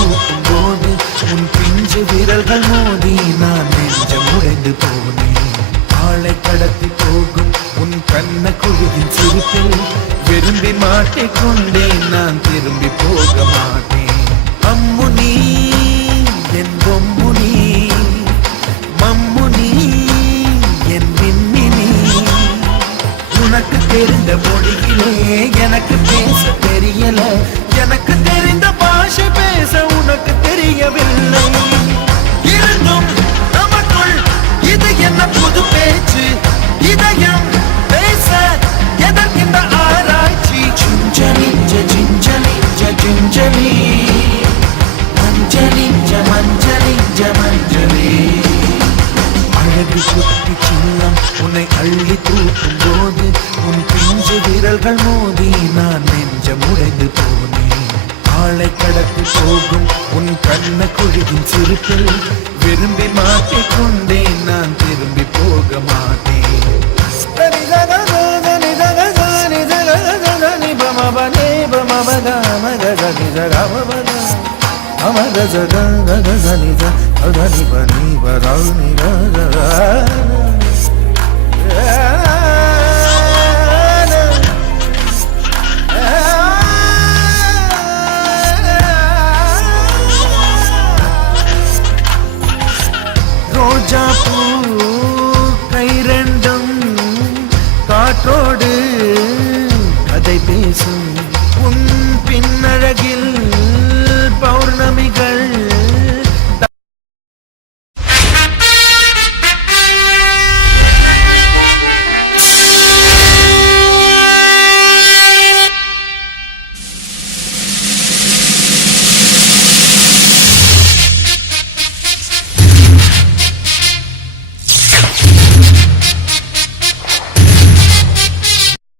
தூக்கும் போது உன் பிஞ்சு விரல்கள் மோதி நான் நெஞ்சம் உடைந்து போனேன். ஆளை கடத்தி போகும் உன் கண்ண குழியின் சிரிப்பில் விரும்பி மாட்டிக்கொண்டேன். நான் திரும்பி போக மாட்டேன். அம்முனி என் பொம்முனி, மம்முனி என் விண்ணினி. உனக்கு தெரிந்த மொழியிலே எனக்கு பேச தெரியல. எனக்கு தெரிந்த பாஷை பேச உனக்கு தெரியவில்லை. இருந்தும் நமக்குள் இது என்ன புது பேச்சு? இதயம் பேச எதற்கின்ற ஆராய்ச்சி? Gingelly gingelly gingelly, மஞ்சளி மஞ்சளி மஞ்சளி. அழகு குட்டி சின்னம் உன்னை அள்ளி தூக்கும் போது உன் பிஞ்சு விரல்கள் மோதி நான் நெஞ்சம் உடைந்து போனேன். ஆளை கடத்தி போகும் உன் கண்ண குழியின் சிரிப்பில் விரும்பி மாட்டிக்கொண்டேன். நான் திரும்பி போக மாட்டேன்.